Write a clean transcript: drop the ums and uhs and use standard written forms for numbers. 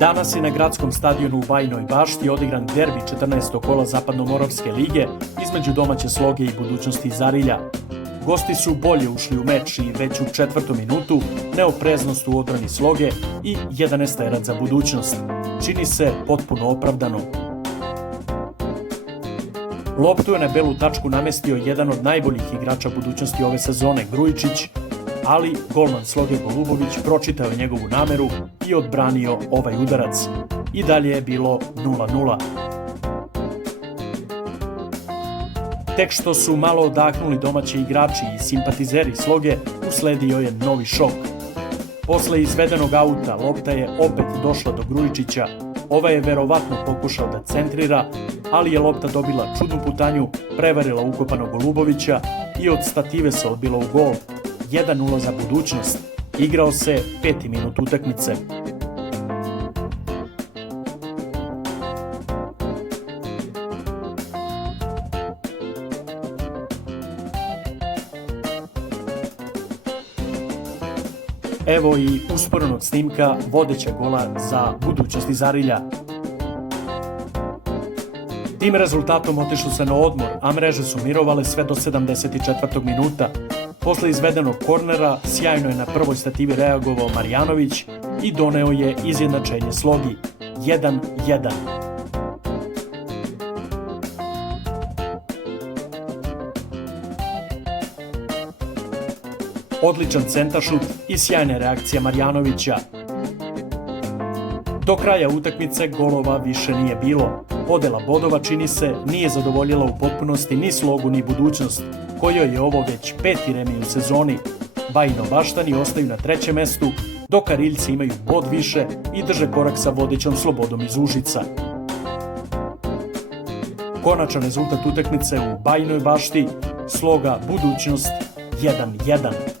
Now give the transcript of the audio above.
Danas je na gradskom stadionu u Bajinoj Bašti odigran derbi 14. kola Zapadnomoravske lige između domaće Sloge i Budućnosti iz Arilja. Gosti su bolje ušli u meč i već u 4. minutu neopreznost u odbrani Sloge i 11 za Budućnost. Čini se potpuno opravdano. Loptu je na belu tačku namestio jedan od najboljih igrača Budućnosti ove sezone, Grujičić, ali golman Sloge Golubović pročitao je njegovu nameru i odbranio ovaj udarac. I dalje je bilo 0:0. Tek što su malo odahnuli domaći igrači i simpatizeri Sloge, usledio je novi šok. Posle izvedenog auta, lopta je opet došla do Grujičića. Ovaj je verovatno pokušao da centrira, ali je lopta dobila čudnu putanju, prevarila ukopanog Golubovića i od stative se odbila u gol. 1:0 za Budućnost. Igrao se 5. minut utakmice. Evo i usporenog snimka vodeća gola za Budućnost iz Arilja. Tim rezultatom otišlo se na odmor, a mreže su mirovale sve do 74. minuta. Posle izvedenog kornera, sjajno je na prvoj stativi reagovao Marjanović i doneo je izjednačenje Slogi. 1:1. Odličan centašut i sjajna reakcija Marjanovića. Do kraja utakmice golova više nije bilo. Podela bodova, čini se, nije zadovoljila u potpunosti ni Slogu ni Budućnost, kojoj je ovo već 5. remi u sezoni. Bajinobaštani ostaju na 3. mestu, dok Ariljci imaju bod više i drže korak sa vodećom Slobodom iz Užica. Konačan rezultat utakmice u Bajinoj Bašti: Sloga Budućnost 1:1.